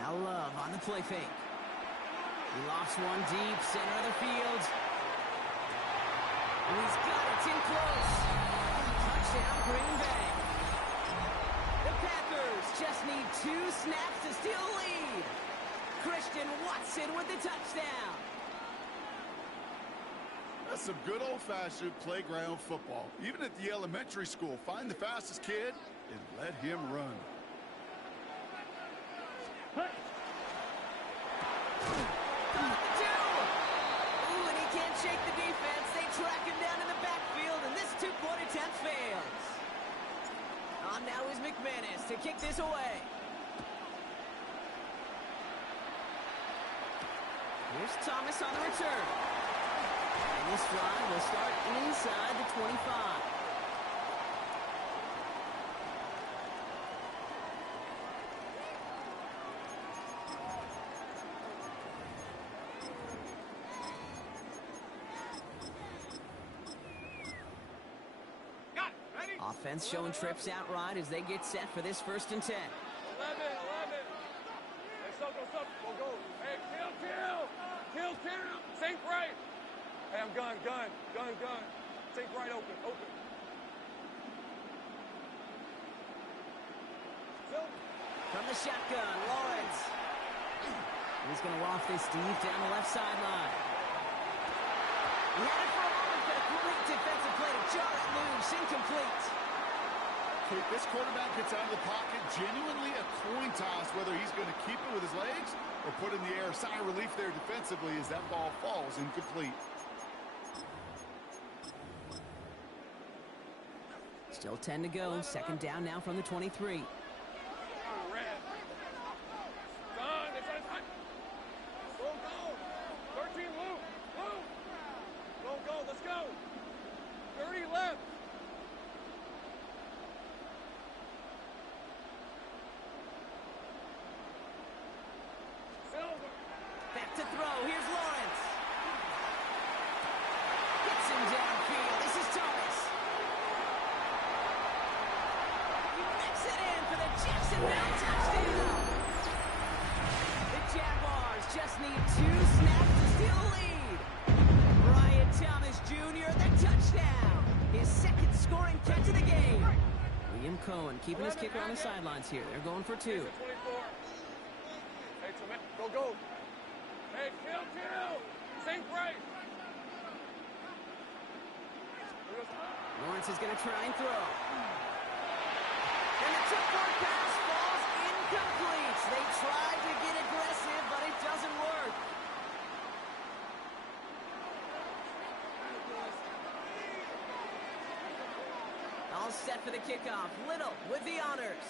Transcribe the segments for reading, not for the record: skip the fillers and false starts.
Now Love on the play fake. He lofts one deep, center of the field. And he's got it, it's in close. Touchdown, Green Bay. The Packers just need 2 snaps to steal a lead. Christian Watson with the touchdown. That's some good old-fashioned playground football. Even at the elementary school, find the fastest kid and let him run. Ooh, and he can't shake the defense. They track him down in the backfield, and this 2-point attempt fails. On now is McManus to kick this away. Here's Thomas on the return. And this drive will start inside the 25. Offense showing trips out right as they get set for this 1st and 10. 11. Hey, stop. Go. Hey, kill. Sink right. Hey, I'm gun. Sink right, open. From the shotgun, Lawrence. He's going to loft this deep down the left sideline. He had it for a moment, but a great defensive play to jar it loose, incomplete. Okay, this quarterback gets out of the pocket, genuinely a coin toss whether he's going to keep it with his legs or put in the air. Sigh of relief there defensively as that ball falls incomplete. Still 10 to go. 2nd down now from the 23. Go. 13 loop. Go. Let's go. 30 left. Back to throw. Here's Lawrence. Gets him downfield. This is Thomas. He makes it in for the Jacksonville touchdown. The Jaguars just need 2 snaps to steal a lead. Brian Thomas Jr. the touchdown. His 2nd scoring catch of the game. Liam Cohen keeping his kicker on the sidelines here. They're going for 2. Hey, go. Hey, kill. Sink right. Lawrence is going to try and throw. And the tip-forward pass falls incomplete. They tried to get aggressive, but it doesn't work. All set for the kickoff. Little with the honors.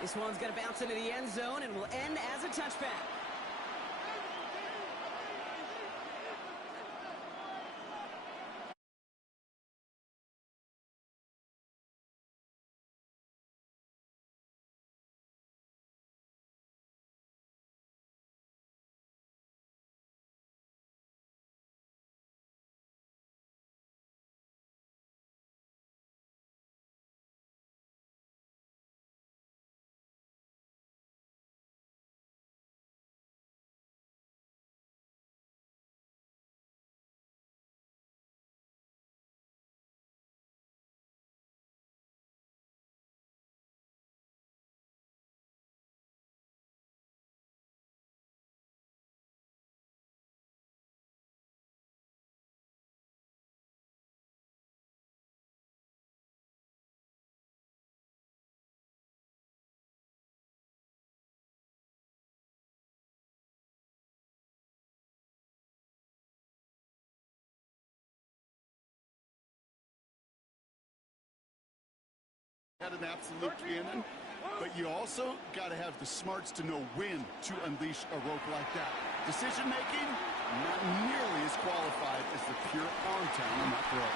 This one's going to bounce into the end zone and will end as a touchback. Had an absolute cannon, but you also got to have the smarts to know when to unleash a rope like that. Decision-making, not nearly as qualified as the pure arm talent on that throw.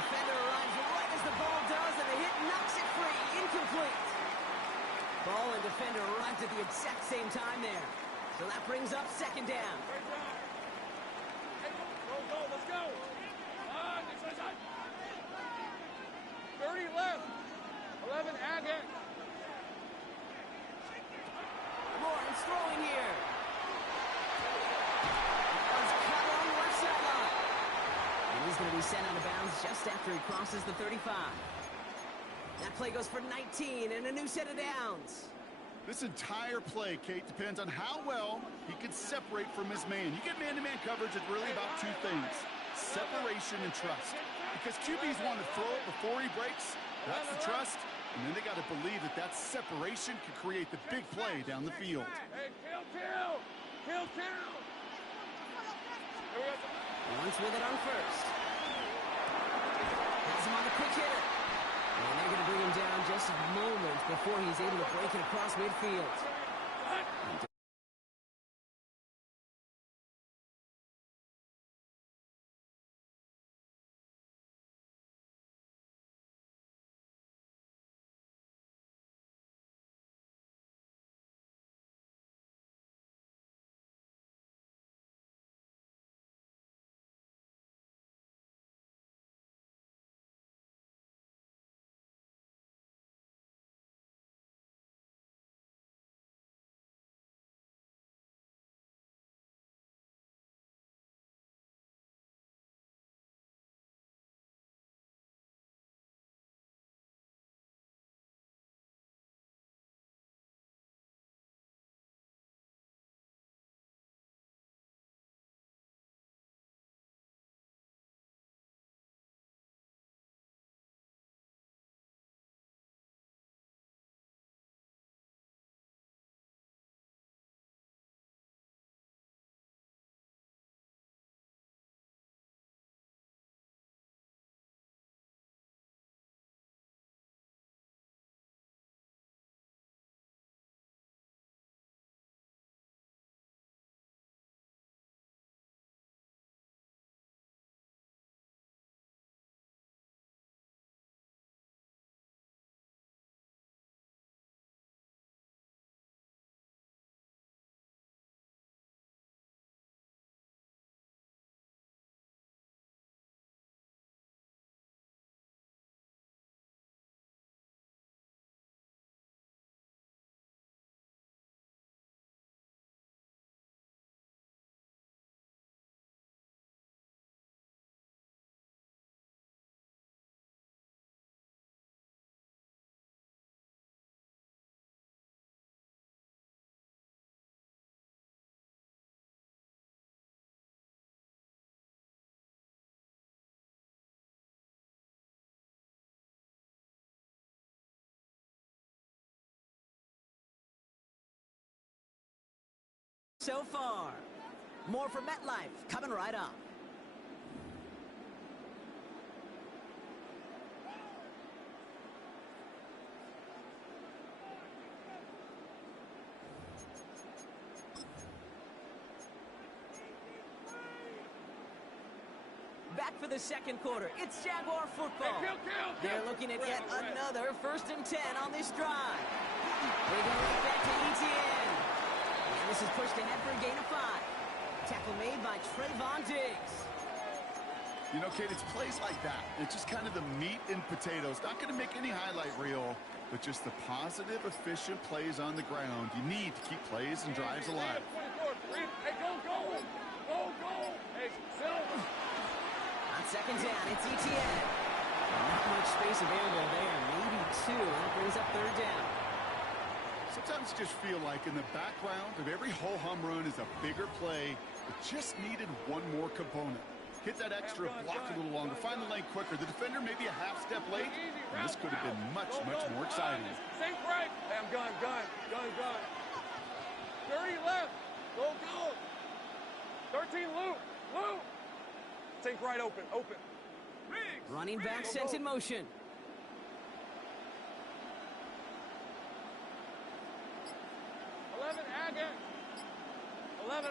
Defender arrives right as the ball does, and the hit knocks it free. Incomplete. Ball and defender arrived at the exact same time there. So that brings up 2nd down. Go, let's go. 30 left. 11. 11, Agate. Lawrence throwing here. It's cut on the left sideline. And he's going to be sent out of bounds just after he crosses the 35. That play goes for 19 and a new set of downs. This entire play, Kate, depends on how well he can separate from his man. You get man-to-man coverage, it's really about two things: separation and trust. Because QBs want to throw it before he breaks. That's the trust. And then they got to believe that that separation can create the big play down the field. Hey, kill. Lawrence with it on first. Has him on the quick hitter. And they're going to bring him down just moments before he's able to break it across midfield. So far. More for MetLife coming right up. Back for the second quarter. It's Jaguar football. Hey, kill. They're looking at yet another 1st and 10 on this drive. They go right back to Etienne. And this is pushed ahead for a gain of 5. Tackle made by Trayvon Diggs. You know, Kate, it's plays like that. It's just kind of the meat and potatoes. Not going to make any highlight reel, but just the positive, efficient plays on the ground. You need to keep plays and drives alive. Hey, go. Hey, Silver. On second down, it's Etienne. Not much space available there. Maybe 2. That brings up 3rd down. Sometimes you just feel like in the background of every ho-hum run is a bigger play that just needed one more component. Hit that extra block a little longer, find the lane quicker. The defender maybe a half step late, and this could have been much more exciting. Sink right. Hey, I'm gun. 30 left. Go. 13 loop. Sink right open. Running back sent in motion. 11, Agate. 11.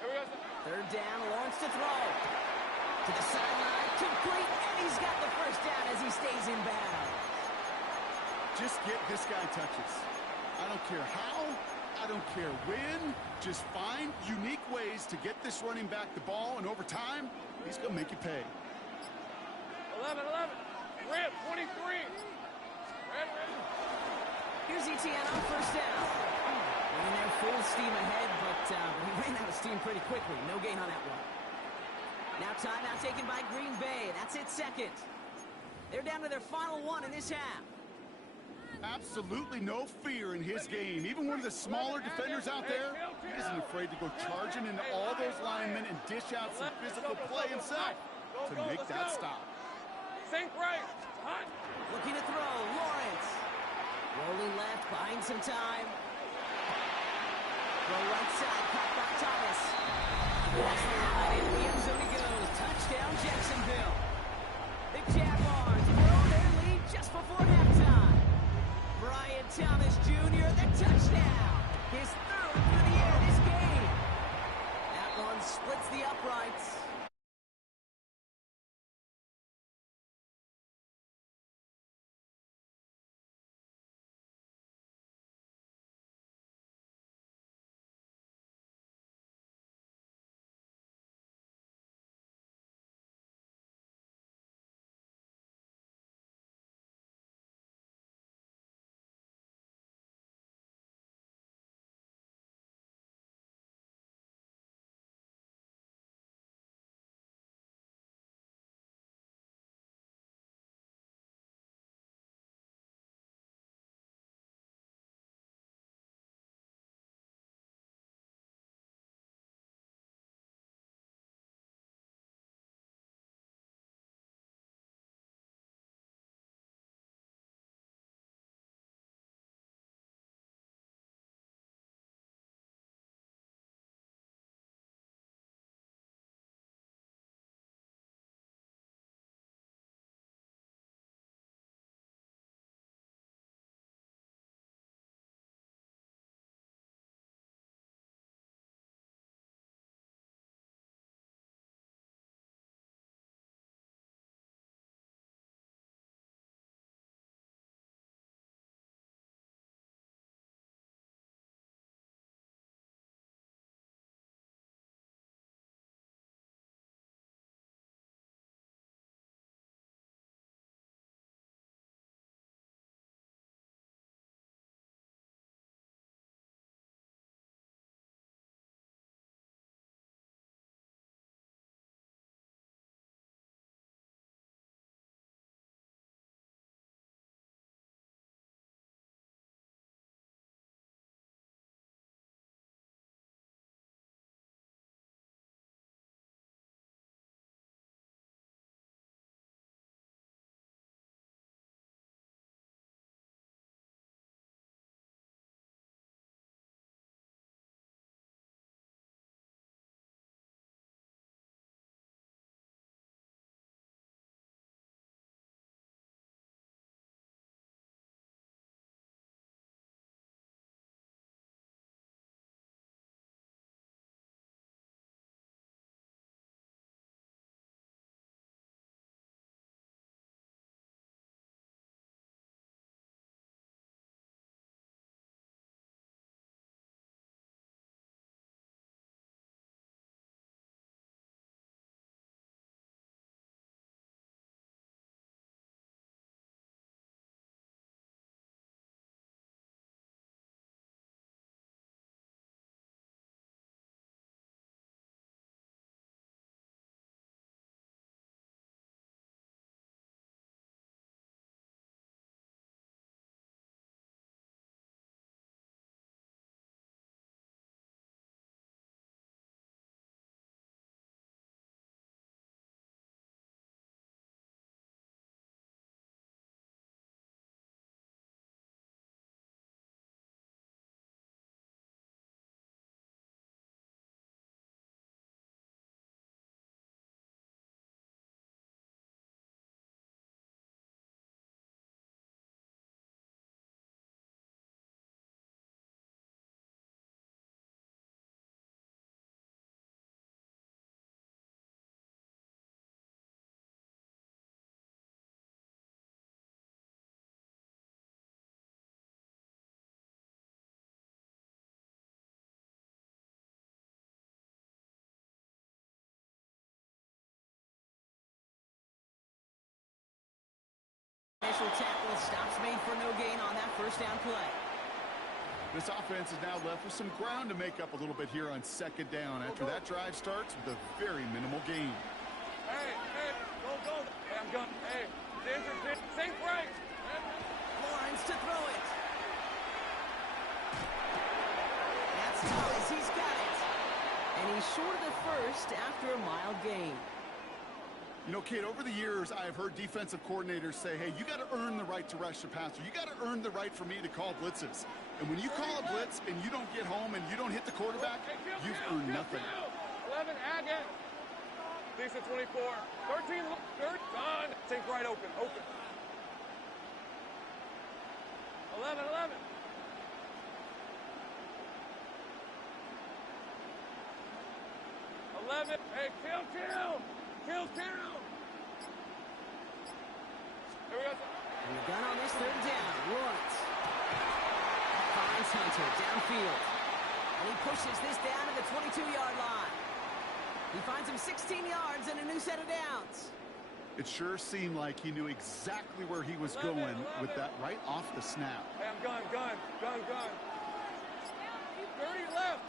Here we go. 3rd down, Lawrence to throw. To the sideline, complete, and he's got the 1st down as he stays in bounds. Just get this guy touches. I don't care how, I don't care when. Just find unique ways to get this running back the ball, and over time, he's going to make you pay. 11. Rip, 23. ETN on first down. In there full steam ahead, but he ran out of steam pretty quickly. No gain on that one. Now timeout taken by Green Bay. That's it, second. They're down to their final one in this half. Absolutely no fear in his game. Even one of the smaller defenders out there, he isn't afraid to go charging into all those linemen and dish out some physical play himself to make that stop. Sink right. Hot. Looking to throw, Lawrence. Rolling left, buying some time. Throw right side, caught by Thomas. Across the line, into the end zone he goes. Touchdown, Jacksonville. The Jaguars throw their lead just before halftime. Brian Thomas Jr., the touchdown. His third through the air this game. That one splits the uprights. Initial tackle, stops made for no gain on that first down play. This offense is now left with some ground to make up a little bit here on second down after that drive starts with a very minimal gain. Hey, go. Hey, I'm going. Hey, danger, sink right. Lawrence to throw it. That's Thomas. He's got it. And he's short of the first after a mild gain. You know, kid, over the years, I have heard defensive coordinators say, hey, you got to earn the right to rush the passer. You got to earn the right for me to call blitzes. And when you call a blitz and you don't get home and you don't hit the quarterback, you've earned nothing. 11, again. Lisa 24. 13, third, done. Sink right open. 11. 11. Hey, kill. Here we go. And the gun on this third down. Lawrence finds Hunter downfield. And he pushes this down to the 22-yard line. He finds him 16 yards and a new set of downs. It sure seemed like he knew exactly where he was 11. going with that right off the snap. Hey, I'm gun. 30 left.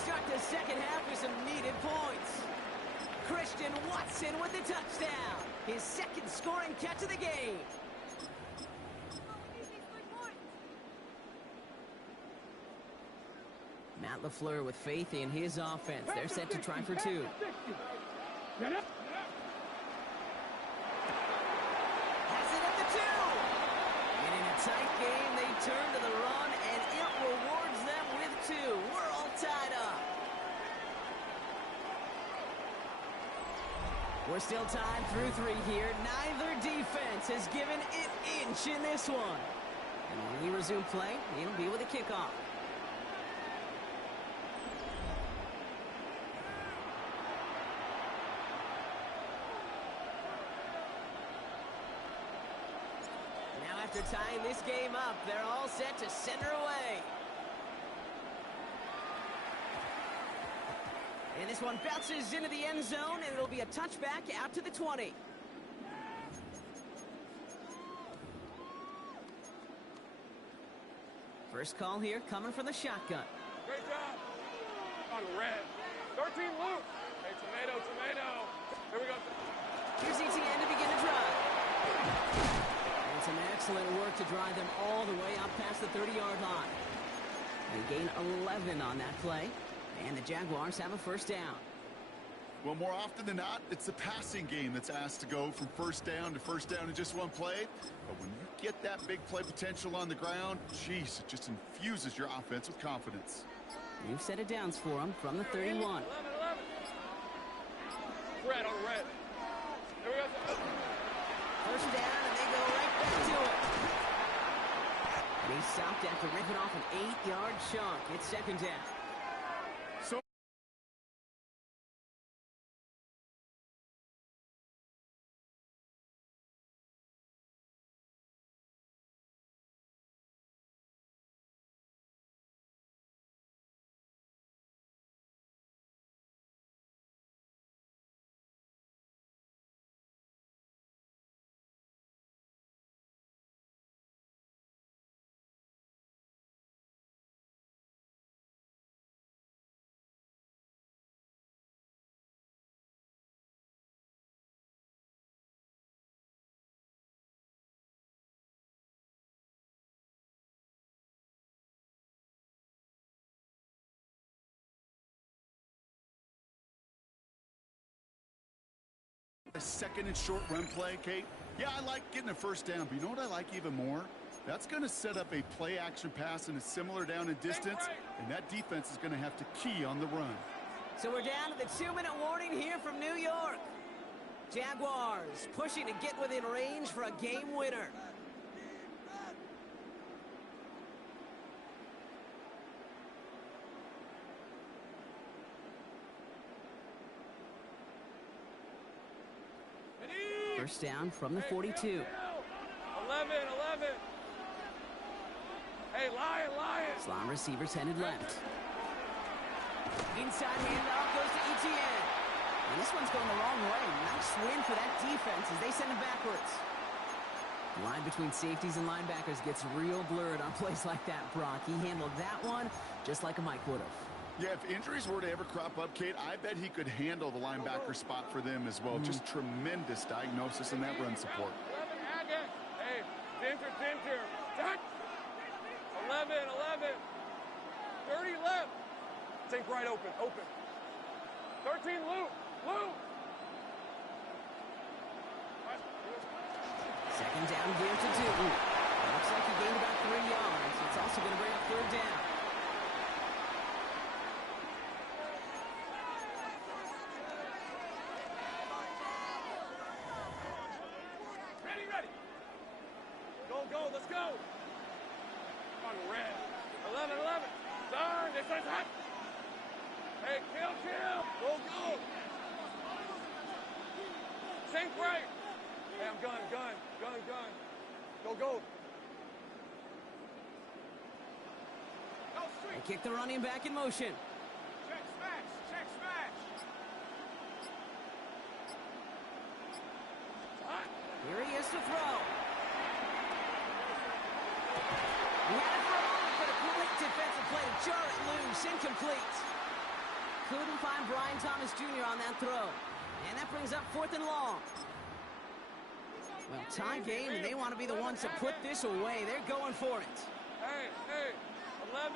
start the second half with some needed points. Christian Watson with the touchdown. His second scoring catch of the game. Matt LaFleur with faith in his offense. They're set to try for two. Has it at the two. And in a tight game, they turn to the run, and it rewards them with two. We're all tied up. We're still tied through three here. Neither defense has given an inch in this one. And when we resume play, it'll be with a kickoff. Now after tying this game up, they're all set to center away. And this one bounces into the end zone, and it'll be a touchback out to the 20. First call here coming from the shotgun. Great job. On red. 13 Luke. Hey, tomato. Here we go. Here's ETN to begin the drive. And some excellent work to drive them all the way up past the 30-yard line. They gain 11 on that play. And the Jaguars have a first down. Well, more often than not, it's the passing game that's asked to go from first down in just one play. But when you get that big play potential on the ground, geez, it just infuses your offense with confidence. You've set it downs for them from the 31. 11. Red on red. Here we go. First down, and they go right back to it. And he's stopped after ripping off an 8-yard chunk. It's second down. A second and short run play, Kate. Yeah, I like getting a first down, but you know what I like even more? That's going to set up a play action pass and a similar down and distance, and that defense is going to have to key on the run. So we're down to the 2-minute warning here from New York. Jaguars pushing to get within range for a game winner. First down from the 42. 11. Hey, Lion. Slot receivers headed left. Inside handoff goes to ETN. And this one's going the wrong way. Nice win for that defense as they send it backwards. The line between safeties and linebackers gets real blurred on plays like that, Brock. He handled that one just like a Mike would have. Yeah, if injuries were to ever crop up, Kate, I bet he could handle the linebacker spot for them as well. Just tremendous diagnosis in that run support. 11, hey, Dinter. Touch. 11. 30 left. Take right open. 13 Luke. Second down, give to Newton. Looks like he gained about 3 yards. It's also going to bring up third down. Ready. Go, let's go. On red. 11. Darn, this is hot. Hey, kill. Go. Sink right. Hey, I'm gun. Go. They kick the running back in motion. Check smash. Here he is to throw. He had it for a moment, but a quick defensive play to jar it loose. Incomplete. couldn't find Brian Thomas Jr. on that throw. And that brings up 4th and long. Well, tie game, and they want to be the ones to put this away. They're going for it. Hey, 11.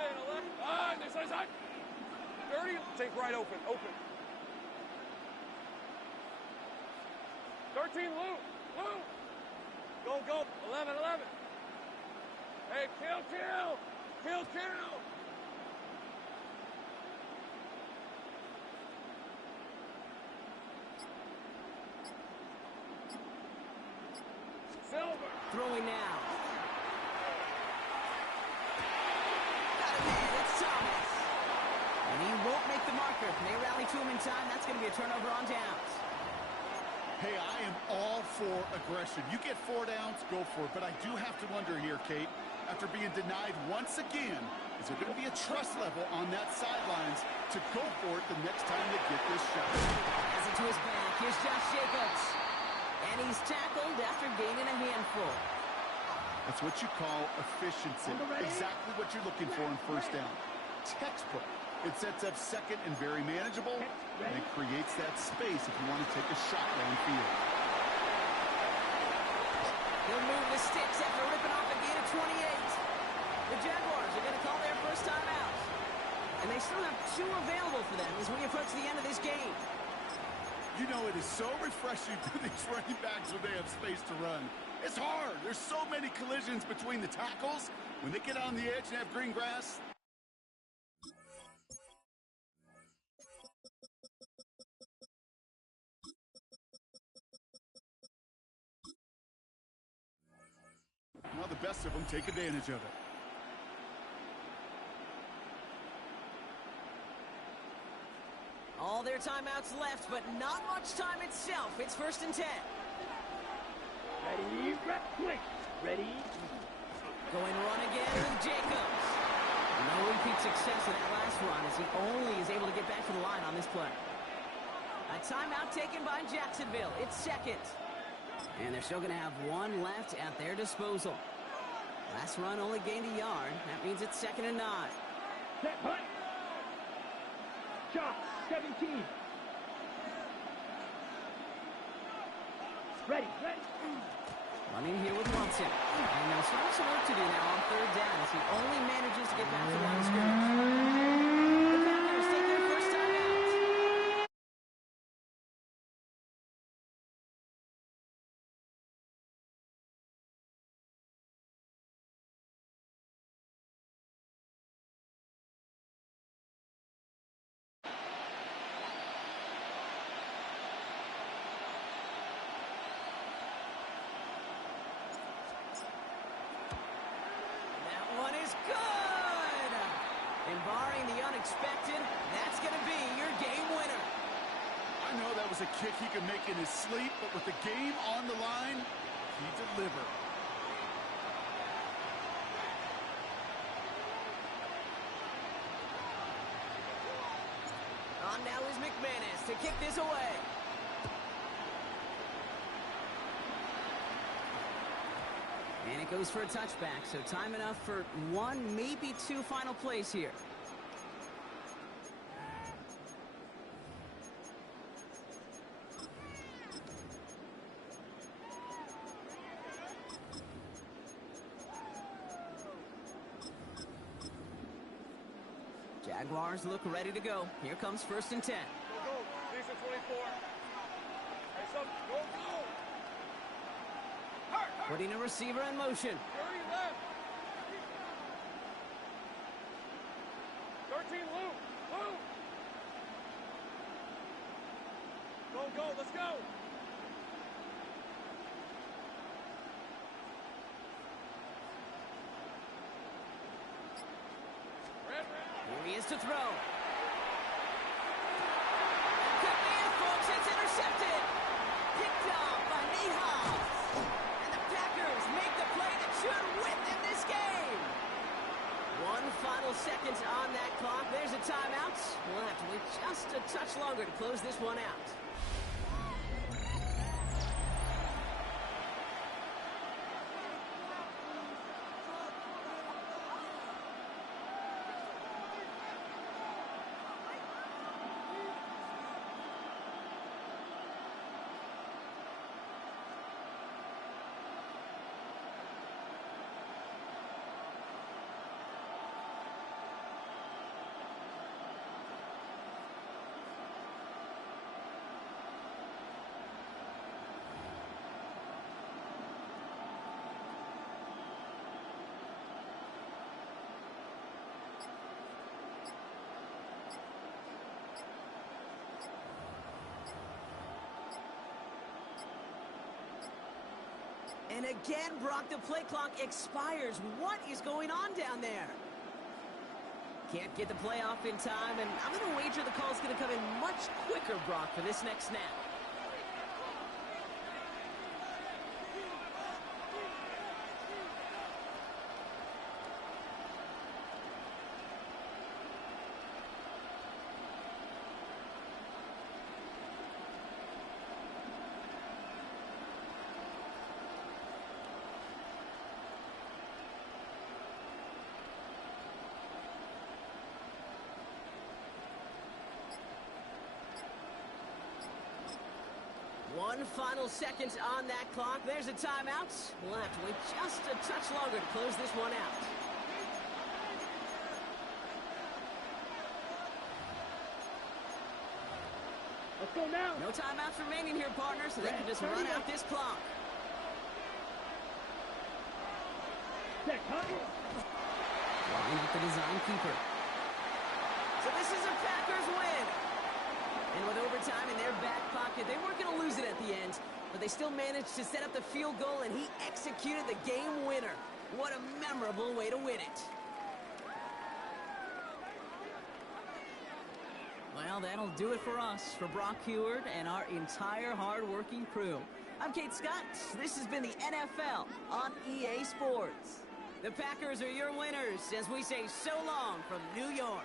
This side. 30. Take right open. 13, Lou. Go. 11. Hey, kill. Silver. Throwing now. Got it, man. It's Thomas. And he won't make the marker. They rally to him in time. That's going to be a turnover on downs. Hey, I am all for aggression. You get 4 downs, go for it. But I do have to wonder here, Kate, after being denied once again, is there going to be a trust level on that sidelines to go for it the next time they get this shot? Has it to his back. Here's Josh Jacobs. And he's tackled after gaining a handful. That's what you call efficiency. Exactly what you're looking for in first down. Textbook. It sets up second and very manageable, and it creates that space if you want to take a shot downfield. He'll move the sticks after ripping off a gain of 28. The Jaguars are going to call their first time out. And they still have 2 available for them as we approach the end of this game. You know, it is so refreshing for these running backs when they have space to run. It's hard. There's so many collisions between the tackles. When they get on the edge and have green grass, well, the best of them take advantage of it. All their timeouts left, but not much time itself. It's 1st and 10. Ready. Going run again with Jacobs. No repeat success in that last run as he only is able to get back to the line on this play. A timeout taken by Jacksonville. It's 2nd. And they're still going to have 1 left at their disposal. Last run only gained a yard. That means it's 2nd and 9. Set punt. Shot 17. Ready. Running here with Munson. And they'll still have some work to do now on 3rd down as he only manages to get back to the line of scrimmage. The Packers take their first time out. Good! And barring the unexpected, that's going to be your game winner. I know that was a kick he could make in his sleep, but with the game on the line, he delivered. On now is McManus to kick this away. And it goes for a touchback, so time enough for 1, maybe 2 final plays here. Jaguars look ready to go. Here comes 1st and 10. Go. Decent 24. Hey, son, go. Putting a receiver in motion. 30 left. 13, Lou. Go. Let's go. Red. Here he is to throw. Could be it, folks. It's intercepted. Picked up by Nihal. And the Packers make the play that should win them this game. 1 final second on that clock. There's a timeout. We'll have to wait just a touch longer to close this one out. And again, Brock, the play clock expires. What is going on down there? Can't get the play off in time, and I'm going to wager the call's going to come in much quicker, Brock, for this next snap. One final second on that clock. There's a timeout. We'll have to wait just a touch longer to close this one out. Let's go now. No timeouts remaining here, partner, so they can just run out this clock. Set, huh? Line with the design keeper. So this is a Packers win. And with overtime in their back pocket, they weren't going to lose it at the end, but they still managed to set up the field goal, and he executed the game winner. What a memorable way to win it. Well, that'll do it for us, for Brock Heward and our entire hard-working crew. I'm Kate Scott. This has been the NFL on EA Sports. The Packers are your winners as we say so long from New York.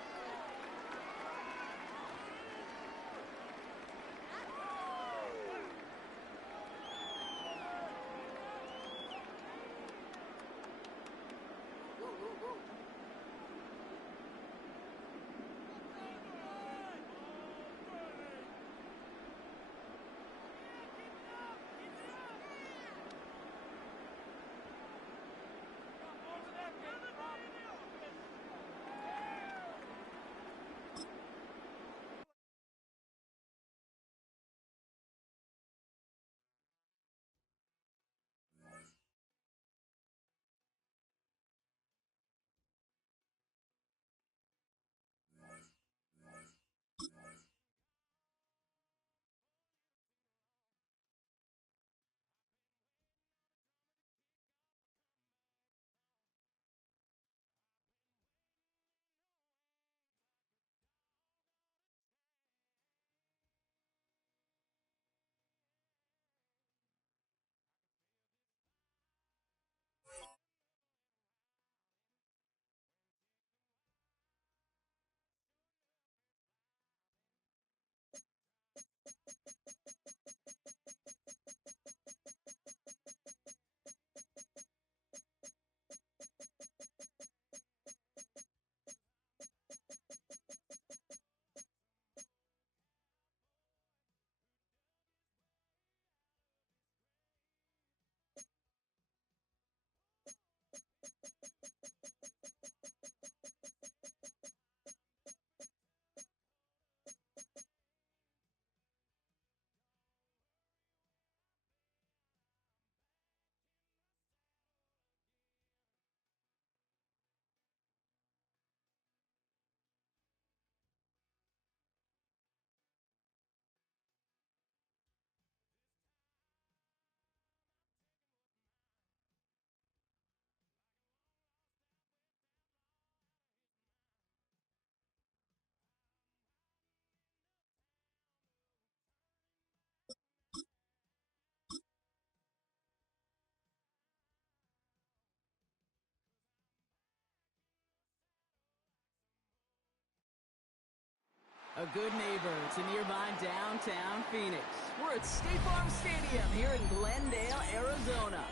A good neighbor to nearby downtown Phoenix. We're at State Farm Stadium here in Glendale, Arizona.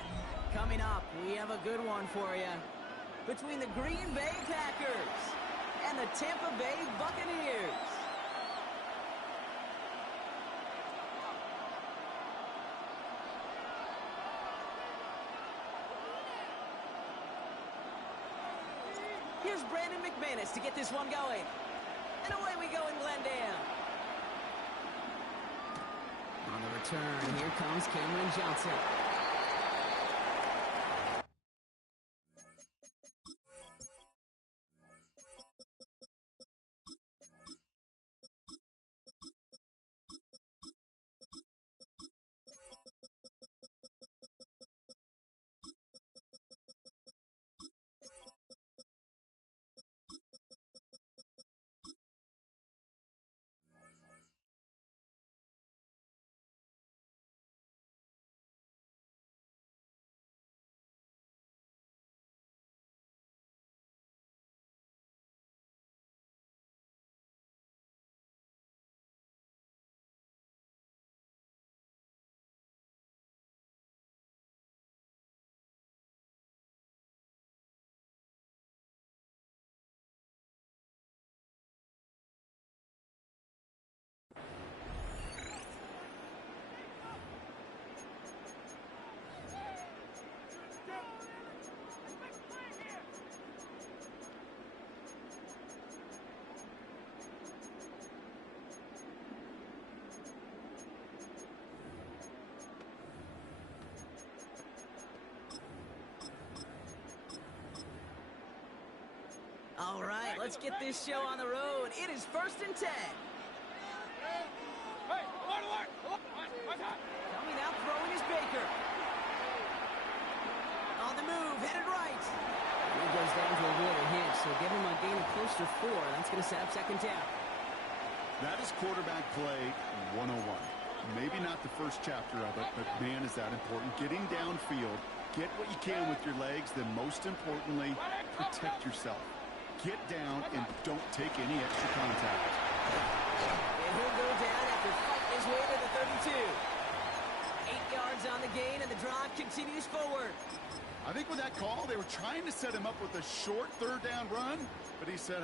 Coming up, we have a good one for you. Between the Green Bay Packers and the Tampa Bay Buccaneers. Here's Brandon McManus to get this one going. And away we go in Glendale. On the return, here comes Cameron Johnson. All right, let's get this show on the road. It is 1st and 10. Hey, alert! Coming out, throwing is Baker. On the move, headed right. He goes down to avoid a hit, so give him a gain of close to 4. That's going to set up 2nd down. That is quarterback play 101. Maybe not the first chapter of it, but man, is that important. Getting downfield, get what you can with your legs, then most importantly, protect yourself. Get down and don't take any extra contact. And he'll go down after fighting his way to the 32. 8 yards on the gain, and the drive continues forward. I think with that call, they were trying to set him up with a short 3rd down run, but he said,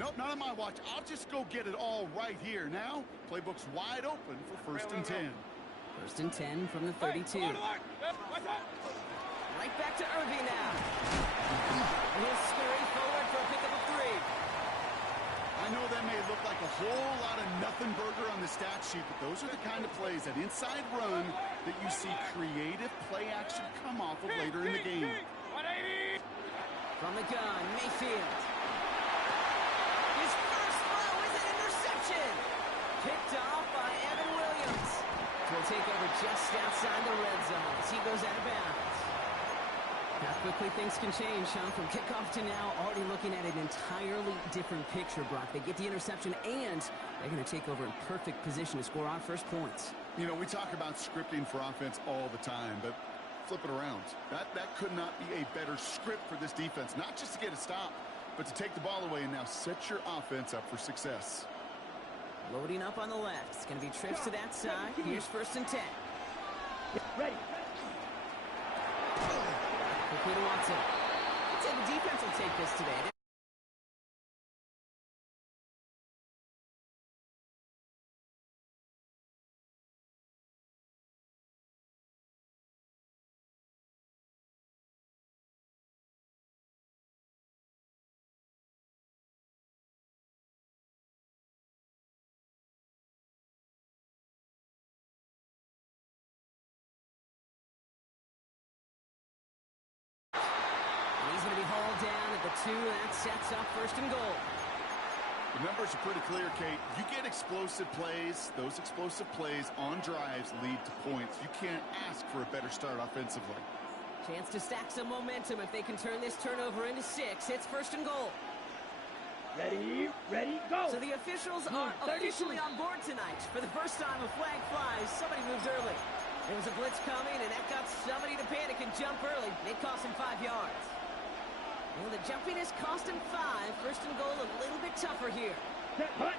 nope, not on my watch. I'll just go get it all right here. Now, playbook's wide open for 1st and 10. 1st and 10 from the 32. Right back to Irving now. And he'll scurry forward for a pickup of 3. I know that may look like a whole lot of nothing burger on the stat sheet, but those are the kind of plays, that inside run, that you see creative play action come off of later in the game. From the gun, Mayfield. His first throw is an interception. Picked off by Evan Williams. He'll take over just outside the red zone as he goes out of bounds. How quickly things can change, huh? From kickoff to now, already looking at an entirely different picture, Brock. They get the interception, and they're going to take over in perfect position to score our first points. You know, we talk about scripting for offense all the time, but flip it around. That could not be a better script for this defense, not just to get a stop, but to take the ball away and now set your offense up for success. Loading up on the left. It's going to be trips to that side. Here's 1st and 10. Ready. Quickly to Watson. I'd say the defense will take this today. He's going to be hauled down at the 2. That sets up 1st and goal. The numbers are pretty clear, Kate. You get explosive plays. Those explosive plays on drives lead to points. You can't ask for a better start offensively. Chance to stack some momentum if they can turn this turnover into 6. It's 1st and goal. Ready, go. So the officials are officially on board tonight. For the first time, a flag flies. Somebody moved early. There was a blitz coming, and that got somebody to panic and jump early. It cost him 5 yards. Well, the jumpiness cost him 5. 1st and goal, a little bit tougher here. Hut.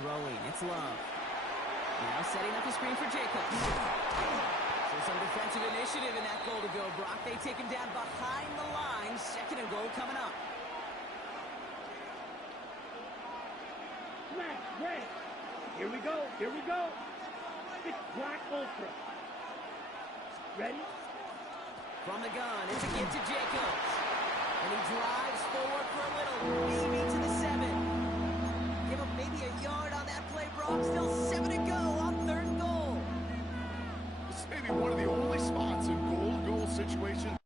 Throwing, it's Love. Now setting up the screen for Jacobs. So some defensive initiative in that goal to go, Brock. They take him down behind the line. 2nd and goal coming up. Smash, red. Here we go. It's Black Ultra. Ready? From the gun, it's a give to Jacobs. And he drives forward for a little, maybe to the 7. Give him maybe a yard on that play, Brock. Still 7 to go on 3rd and goal. This may be one of the only spots in goal situations.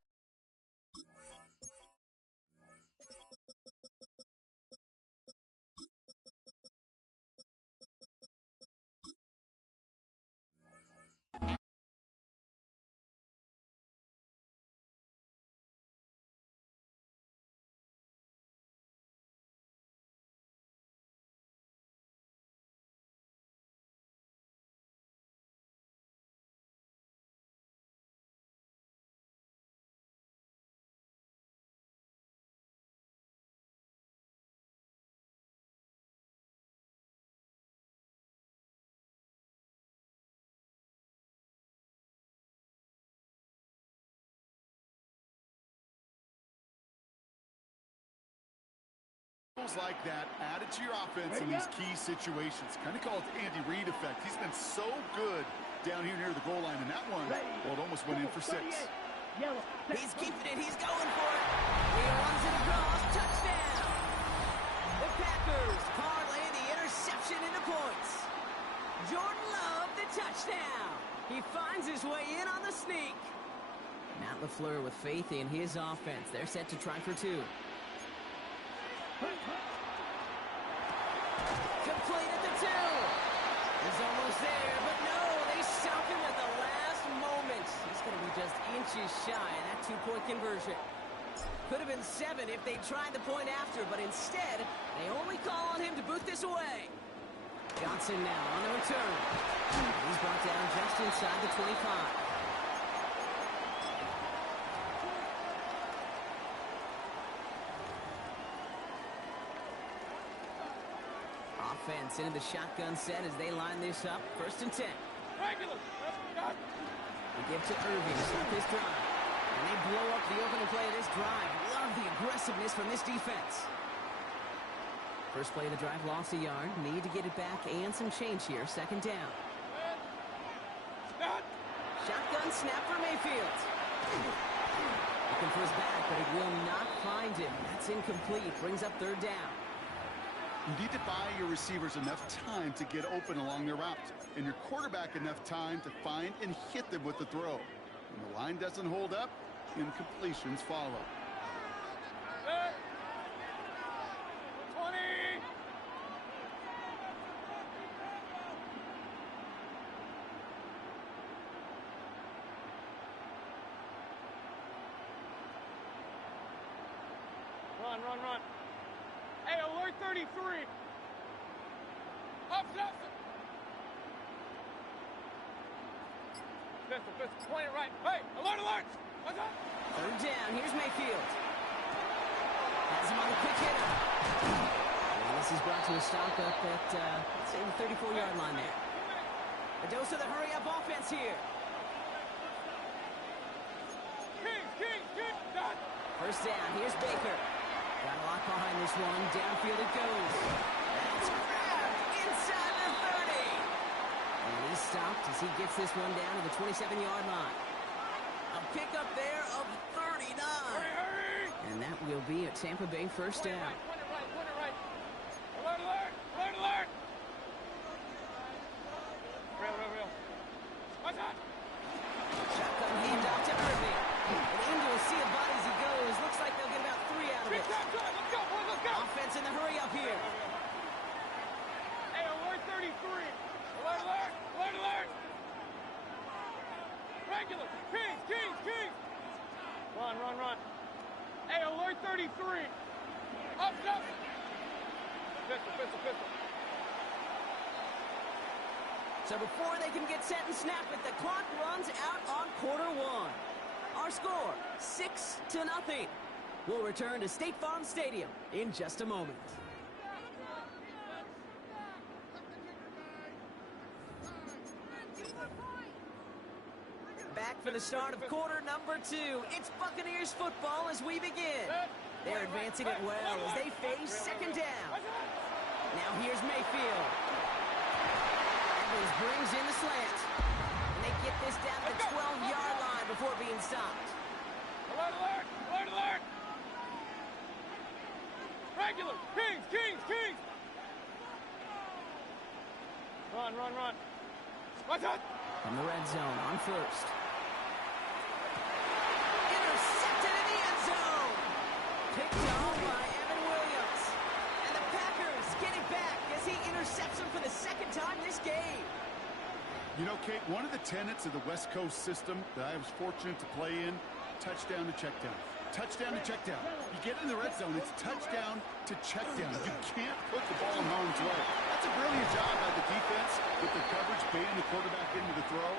Like that added to your offense in these key situations. Kind of call it the Andy Reid effect. He's been so good down here near the goal line, and that one, well, it almost went in for 6. He's keeping it. He's going for it. He runs it across. Touchdown. The Packers parlay the interception into points. Jordan Love, the touchdown. He finds his way in on the sneak. Matt LaFleur with faith in his offense. They're set to try for two. Complete at the two. He's almost there, but no, they stop him at the last moment. He's going to be just inches shy of that two-point conversion. Could have been 7 if they tried the point after, but instead, they only call on him to boot this away. Johnson now on the return. He's brought down just inside the 25. Offense into the shotgun set as they line this up. 1st and 10. Regular. We give to Irving to start this drive. And they blow up the opening play of this drive. Love the aggressiveness from this defense. First play of the drive, lost a yard. Need to get it back and some change here. 2nd down. Shotgun snap for Mayfield. Looking for his back, but he will not find him. That's incomplete. Brings up 3rd down. You need to buy your receivers enough time to get open along their route, and your quarterback enough time to find and hit them with the throw. When the line doesn't hold up, incompletions follow. 20. Run. Hey, alert 33. Up, Johnson. Pistol, point it right. Hey, alert. What's up? 3rd down. Here's Mayfield. Has him on the quick hitter. And this is brought to a stop up at, let's say, the 34-yard line there. A dose of the hurry-up offense here. King. Done. 1st down. Here's Baker. Got a lot behind this one. Downfield it goes. That's grabbed inside the 30. And he's stopped as he gets this one down to the 27-yard line. A pickup there of 39. Hurry. And that will be a Tampa Bay 1st down. Point it right. Alert. Real. What's up? Shotgun handoff to Irving. And Ingle will see a body as he goes. Looks like they'll get about 3 out of it. Let's go, boys, let's go. Offense in the hurry up here. Hey, alert 33. Alert. Regular. Kings. Run. Hey, alert 33. Up. Pistol. So before they can get set and snap it, the clock runs out on Q1. Our score, 6-0. We'll return to State Farm Stadium in just a moment. Back for the start of quarter number 2. It's Buccaneers football as we begin. They're advancing it well as they face 2nd down. Now here's Mayfield. Evans brings in the slant. And they get this down to the 12-yard line before being stopped. Alert. Regular. Kings. Run. What's up? From the red zone on 1st. Intercepted in the end zone. Picked off by Evan Williams. And the Packers get it back as he intercepts him for the 2nd time this game. You know, Kate, one of the tenets of the West Coast system that I was fortunate to play in, touchdown to check down. Touchdown to check down. You get in the red zone, it's touchdown to check down. You can't put the ball in harm's way. That's a brilliant job by the defense with the coverage, baiting the quarterback into the throw.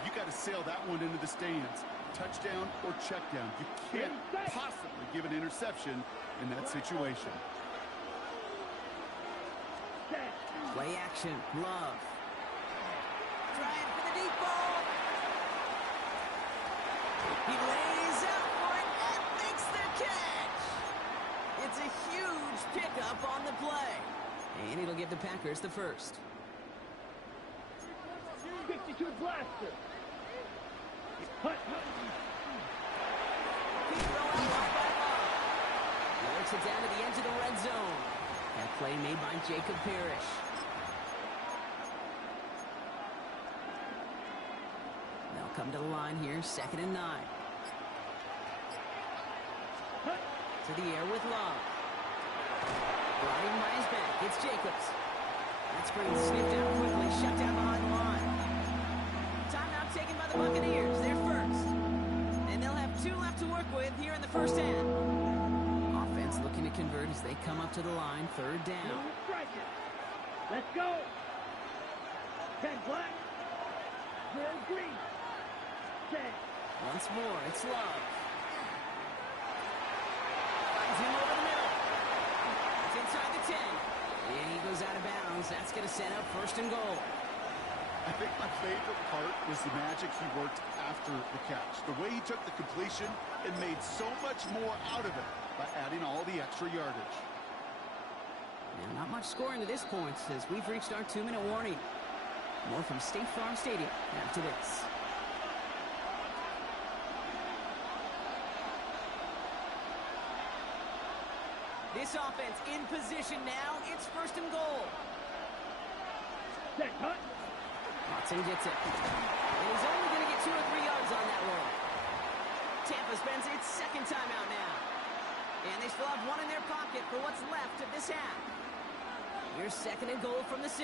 You got to sail that one into the stands. Touchdown or check down. You can't possibly give an interception in that situation. Play action. Love. Trying for the deep ball. He lays out for it and makes the catch. It's a huge pickup on the play. And it'll give the Packers the 1st. 52 blaster. He throw out wide by Love. He works it down to the edge of the red zone. That play made by Jacob Parrish. They'll come to the line here, 2nd and 9. To the air with Love. Brought in by his back. It's Jacobs. That screen sniffed out quickly. Shut down behind the line. Timeout taken by the Buccaneers. They're first. And they'll have 2 left to work with here in the first half. Offense looking to convert as they come up to the line. 3rd down. Let's go. 10 black. 0 green. 10. Once more, it's Love. Finds him over the middle. It's inside the 10. And he goes out of bounds. That's going to set up 1st and goal. I think my favorite part was the magic he worked after the catch. The way he took the completion and made so much more out of it by adding all the extra yardage. And not much scoring to this point as we've reached our 2-minute warning. More from State Farm Stadium after this. This offense in position now. It's 1st and goal. Set cut. Watson gets it. And he's only going to get 2 or 3 yards on that roll. Tampa spends its 2nd timeout now. And they still have 1 in their pocket for what's left of this half. Here's 2nd and goal from the 6.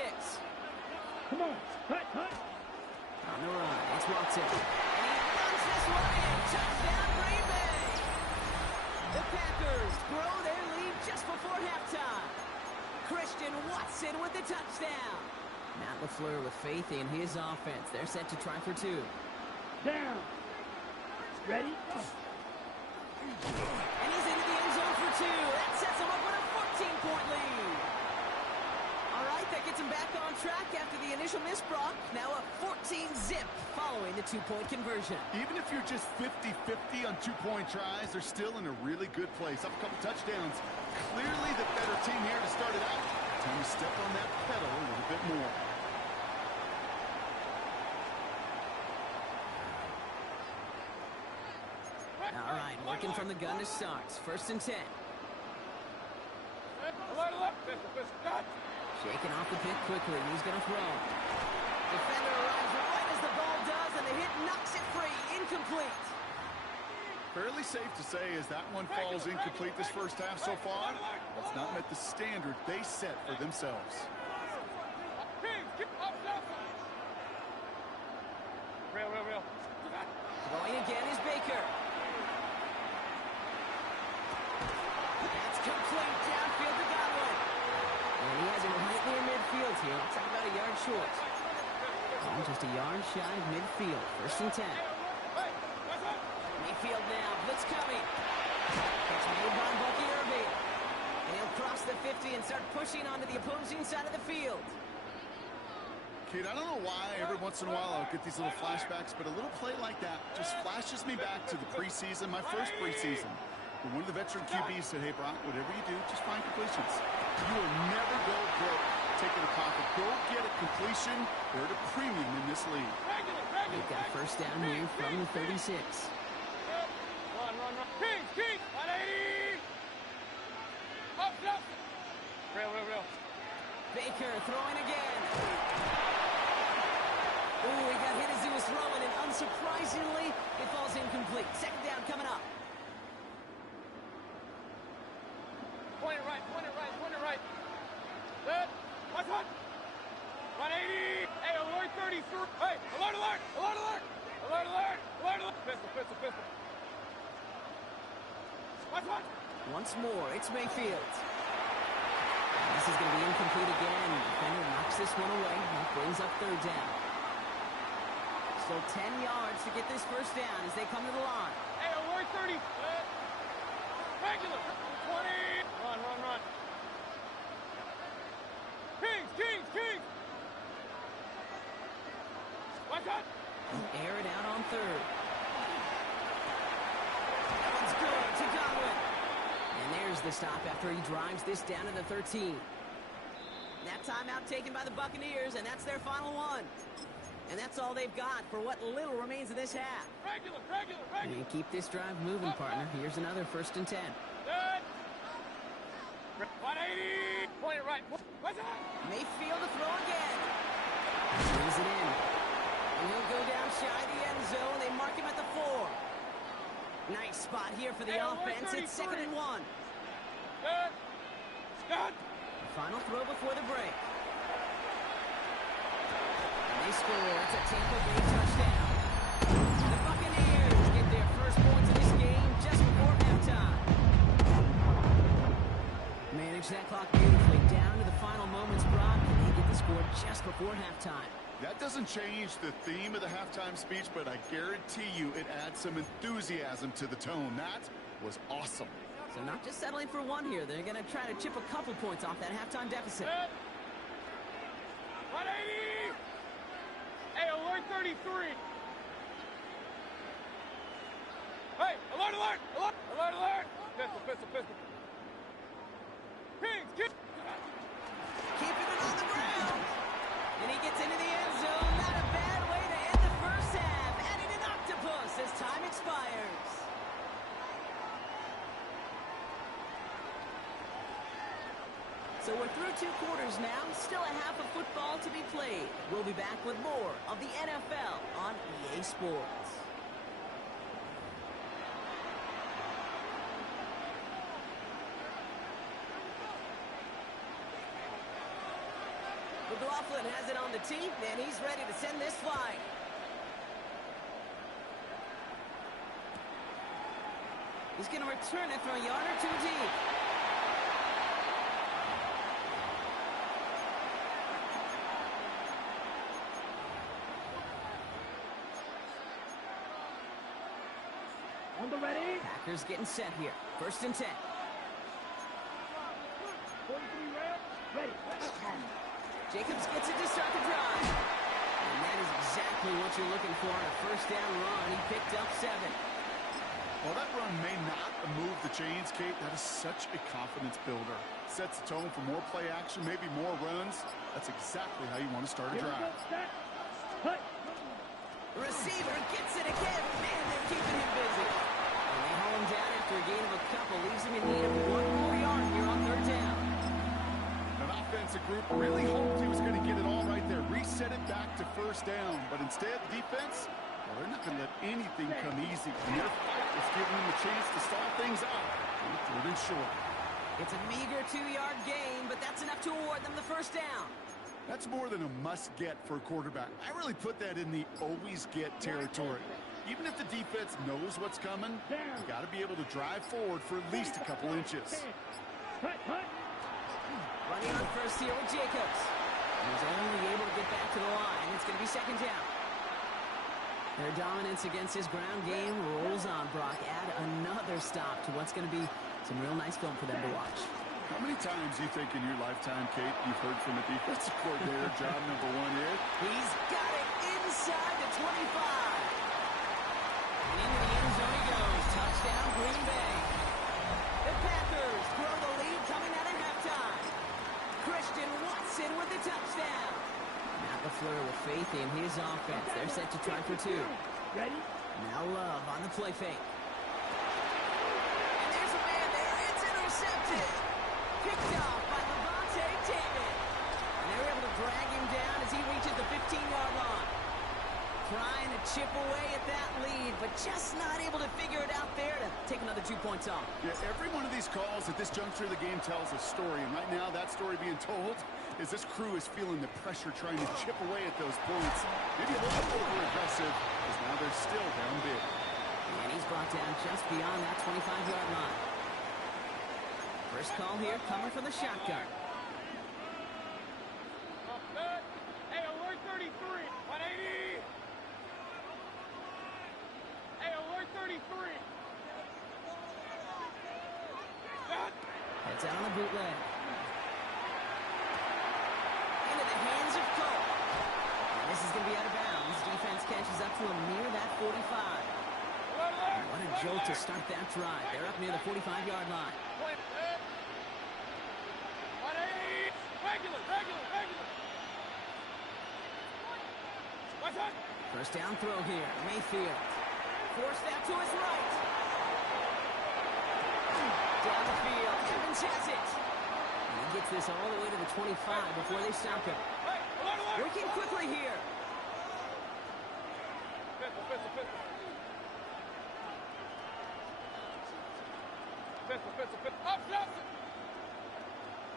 Come on. Cut. On the run, it's Watson. And he runs this one in. Touchdown, Green Bay. The Packers grow their lead just before halftime. Christian Watson with the touchdown. Matt LaFleur with faith in his offense. They're set to try for 2. Down. Ready? And he's into the end zone for 2. That sets him up with a 14-point lead. All right, that gets him back on track after the initial miss, Brock. Now a 14-zip following the 2-point conversion. Even if you're just 50-50 on 2-point tries, they're still in a really good place. Up a couple touchdowns. Clearly the better team here to start it out. Time to step on that pedal a little bit more. All right, working from the gun to start. 1st and 10. Shaking off the pick quickly. He's going to throw. Defender arrives right as the ball does, and the hit knocks it free. Incomplete. Fairly safe to say as that one falls incomplete this first half so far, that's not met the standard they set for themselves. Real. Throwing again is Baker. That's complete. Downfield to Godwin. And he has it right near midfield here. Talk about a yard short. Oh, just a yard shy of midfield. 1st and 10. Mayfield now. Blitz coming. Catch made by Bucky Irving. And he'll cross the 50 and start pushing onto the opposing side of the field. Kid, I don't know why every once in a while I'll get these little flashbacks, but a little play like that just flashes me back to the preseason, my first preseason. When one of the veteran QBs said, hey, Brock, whatever you do, just find completions. You will never go broke taking a pocket. Go get a completion. They're at a premium in this league. They've got 1st down here from the 36. Run. Kings, 180. Up. Real. Baker throwing again. Ooh, he got hit as he was throwing, and unsurprisingly, it falls incomplete. 2nd down coming up. Point it right. Set. Watch. 180. Hey, alert 33. Hey, alert. Pistol. Watch. Once more, it's Mayfield. This is going to be incomplete again. Defender knocks this one away. That brings up 3rd down. So 10 yards to get this 1st down as they come to the line. Hey, alert 30. Regular. 20. Run. Kings. Watch out. Air it out on 3rd. That one's good to Godwin. And there's the stop after he drives this down to the 13. That timeout taken by the Buccaneers, and that's their final one. And that's all they've got for what little remains of this half. Regular. And keep this drive moving, partner. Here's another 1st and 10. Good. 180. Point it right. Watch out. Mayfield to throw again. Brings it in. And he'll go down shy of the end zone. They mark him at the 4. Nice spot here for the offense. It's 2nd and 1. Scott. Final throw before the break. And they score. It's a Tampa Bay touchdown. The Buccaneers get their first points of this game just before halftime. Manage that clock beautifully down to the final moments, Brock, and they get the score just before halftime. That doesn't change the theme of the halftime speech, but I guarantee you it adds some enthusiasm to the tone. That was awesome. So not just settling for one here. They're going to try to chip a couple points off that halftime deficit. 180! Hey, alert 33! Hey, alert, alert! Alert, alert, alert! Pistol, pistol, pistol. Pigs, get... Keeping it on the ground. And he gets into the end zone. Not a bad way to end the first half. Adding an octopus as time expires. So we're through 2 quarters now. Still a half of football to be played. We'll be back with more of the NFL on EA Sports. McLaughlin has it on the tee, and he's ready to send this flying. He's going to return it from a yard or 2 deep. On the ready. Packers getting set here. 1st and 10. 43 rounds. Ready. Jacobs gets it to start the drive. And that is exactly what you're looking for on a 1st down run. He picked up 7. Well, that run may not move the chains, Kate. That is such a confidence builder. Sets the tone for more play action, maybe more runs. That's exactly how you want to start a drive. The receiver gets it again. Man, they're keeping him busy. And they haul him down after a gain of a couple. Leaves him in need of 1 more yard here on 3rd down. An offensive group really hoped he was going to get it all right there. Reset it back to 1st down. But instead, the defense, well, they're not going to let anything come easy. And their fight is giving them a chance to stall things out. 3rd and short. It's a meager 2-yard gain, but that's enough to award them the 1st down. That's more than a must-get for a quarterback. I really put that in the always-get territory. Even if the defense knows what's coming, you got to be able to drive forward for at least a couple inches. Running on 1st here with Jacobs. He's only able to get back to the line. It's going to be 2nd down. Their dominance against his ground game rolls on, Brock. Add another stop to what's going to be some real nice film for them to watch. How many times do you think in your lifetime, Kate, you've heard from a defensive coordinator, job number 1 is? He's got it inside the 25. And into the end zone he goes. Touchdown, Green Bay. The Packers grow the lead coming out of halftime. Christian Watson with the touchdown. Matt LaFleur with faith in his offense. They're set to try for 2. Ready? Now Love on the play fake. And there's a man there. It's intercepted. Picked off by Levante David. And they're able to drag him down as he reaches the 15-yard line. Trying to chip away at that lead, but just not able to figure it out there to take another 2 points off. Yeah, every one of these calls at this juncture of the game tells a story, and right now that story being told is this crew is feeling the pressure trying to chip away at those points. Maybe a little over-aggressive, because now they're still down big. And he's brought down just beyond that 25-yard line. First call here, coming from the shotgun. Hey, alert 33. 180. Hey, alert 33. Scott. Heads out on the bootleg. Into the hands of Cole. And this is going to be out of bounds. Defense catches up to him near that 45. What a jolt to start that drive. They're up near the 45-yard line. First down throw here. Mayfield. Forced out to his right. Down the field. Evans has it. And he gets this all the way to the 25 before they stop him. Working quickly here. Pistol, pistol, pistol. Up, Johnson!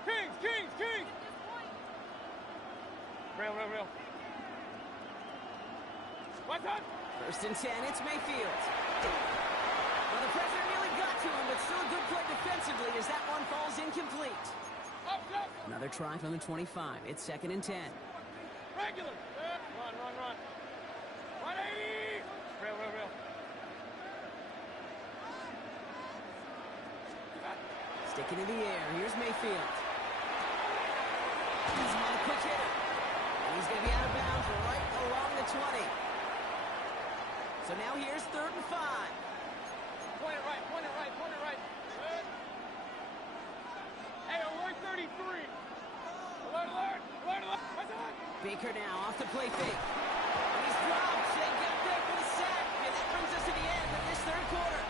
Kings, Kings, Kings! Real. What's up? First and 10, it's Mayfield. Well, the pressure nearly got to him, but still a good play defensively as that one falls incomplete. Up, Johnson! Another try from the 25. It's second and 10. Regular! Run. 180! Real. Sticking in the air. Here's Mayfield. He's on a quick hitter. And he's going to be out of bounds right along the 20. So now here's third and 5. Point it right. Good. Hey, alert 33. Alert. What's up? Baker now off the play fake. And he's dropped. They get there for the sack. And that brings us to the end of this third quarter.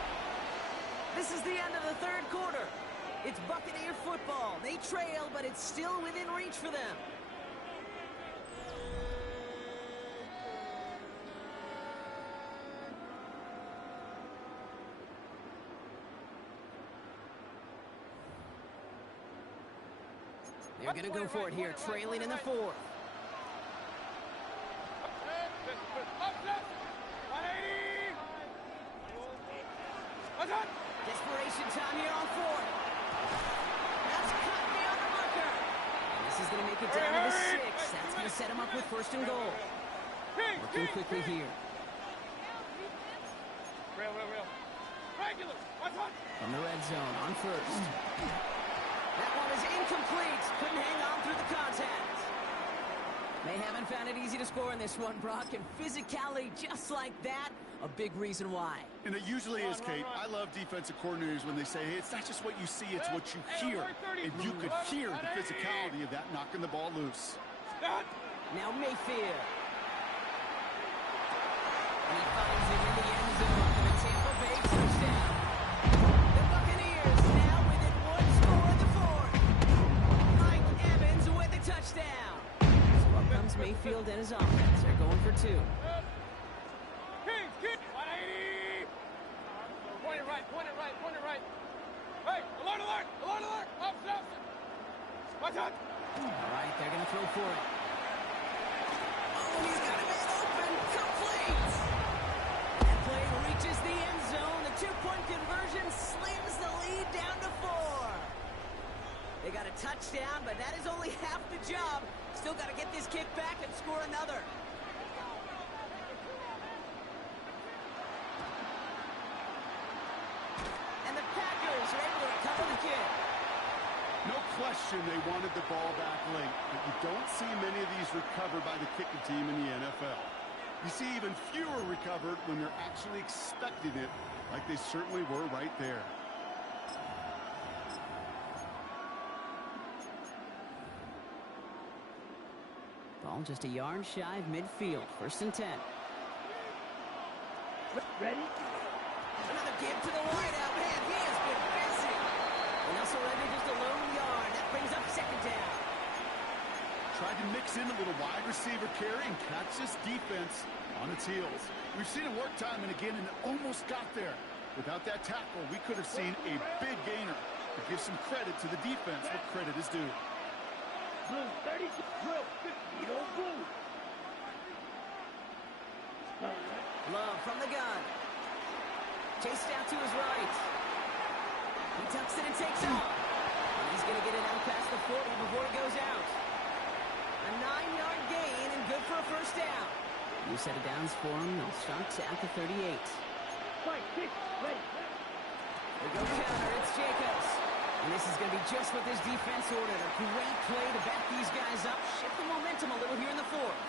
This is the end of the third quarter. It's Buccaneer football. They trail, but it's still within reach for them. They're going to go for it here, trailing in the fourth. Up, Johnson! 180! What's up? Desperation time here on fourth. That's cut beyond the marker. This is going to make it down to the 6. That's going to set him up with first and goal. Working quickly here. Real. Regular. What's up? From the red zone on first. That one is incomplete. Couldn't hang on through the contact. They haven't found it easy to score in this one, Brock, and physicality just like that, a big reason why. And it usually is, Kate. I love defensive coordinators when they say, hey, it's not just what you see, it's what you hear. And you could hear the physicality of that knocking the ball loose. Now Mayfield. And he finds it in the end zone for the Tampa Bay touchdown. The Buccaneers now within one score of the fourth. Mike Evans with the touchdown. So up comes Mayfield and his offense. They're going for 2. Kings! 180! Point it right. Hey, alert! Up, Johnson! Watch out! All right, they're going to throw for it. Oh, and he's got a man open. Complete! That play reaches the end zone. The 2-point conversion slams the lead down to 4. They got a touchdown, but that is only half the job. Still got to get this kick back and score another. And the Packers are able to recover the kick. No question they wanted the ball back late, but you don't see many of these recovered by the kicking team in the NFL. You see even fewer recovered when they're actually expecting it, like they certainly were right there. Ball just a yard shy of midfield. First and 10. Ready? Another give to the wideout. Man, he has been busy. And also ready just a lone yard. That brings up second down. Tried to mix in a little wide receiver carry and catch this defense on its heels. We've seen it work time and again, and it almost got there. Without that tackle, we could have seen a big gainer. But give some credit to the defense what credit is due. Blue 32, drill 50, don't move. Love from the gun. Chased out to his right. He tucks it and takes off. And he's going to get it out past the 40 before he goes out. A 9-yard gain and good for a first down. New set of downs for him. They'll start at the 38. Fight, kick, ready. They go counter. It's Jacobs. And this is going to be just what this defense ordered. A great play to back these guys up. Shift the momentum a little here in the fourth.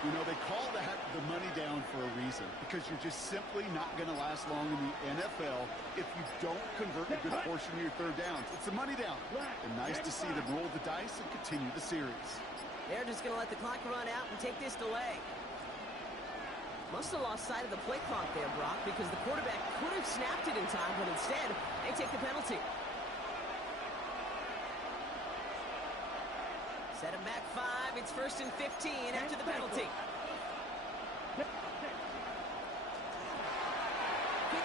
You know, they call that the money down for a reason, because you're just simply not going to last long in the NFL if you don't convert a good portion of your third downs. It's the money down. And nice to see them roll the dice and continue the series. They're just going to let the clock run out and take this delay. Must have lost sight of the play clock there, Brock, because the quarterback could have snapped it in time, but instead, they take the penalty. Set him back 5. It's 1st and 15 after the penalty. Quick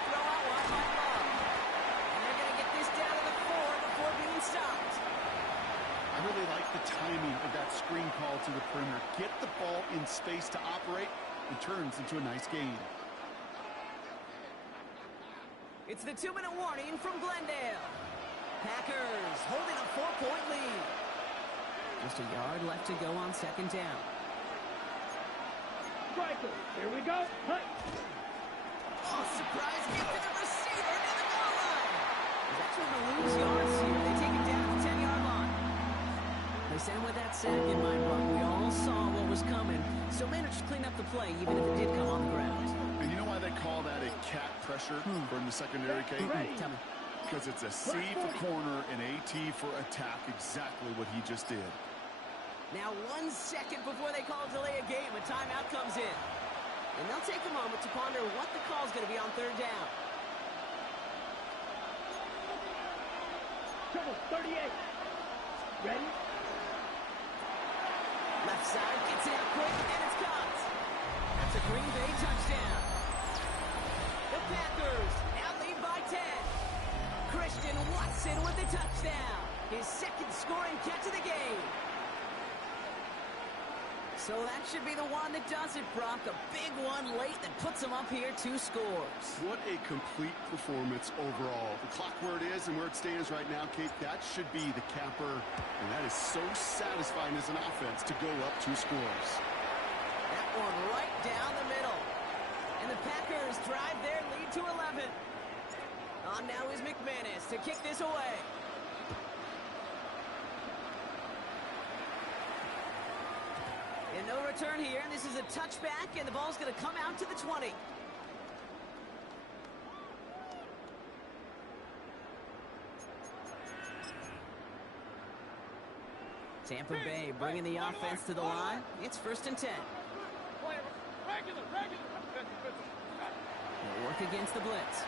throw out wide by Love. And they're going to get this down to the 4 before being stopped. I really like the timing of that screen call to the perimeter. Get the ball in space to operate, and turns into a nice gain. It's the 2-minute warning from Glendale. Packers holding a 4-point lead. Just a yard left to go on 2nd down. Striker, here we go. Hey. Oh, surprise kick to the receiver to the goal line. He's actually going to lose yards here. They take him down to the 10-yard line. Listen, with that sack in mind, Buck, we all saw what was coming, so managed to clean up the play even if it did come on the ground. And you know why they call that a cat pressure from the secondary, Kate? Tell me. Because it's a C for corner and AT for attack, exactly what he just did. Now 1 second before they call delay a game, a timeout comes in. And they'll take a moment to ponder what the call is going to be on 3rd down. Trouble 38. Ready? Left side gets it out quick, and it's caught. That's a Green Bay touchdown. The Packers now lead by 10. Christian Watson with the touchdown. His 2nd scoring catch of the game. So that should be the one that does it, Brock. A big one late that puts him up here 2 scores. What a complete performance overall. The clock where it is and where it stands right now, Kate, that should be the capper. And that is so satisfying as an offense to go up 2 scores. That one right down the middle. And the Packers drive their lead to 11. On now is McManus to kick this away. And no return here, and this is a touchback, and the ball's going to come out to the 20. Tampa Bay bringing the offense to the line. It's 1st and 10. Regular. They'll work against the blitz.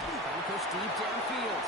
Trying to push deep downfield.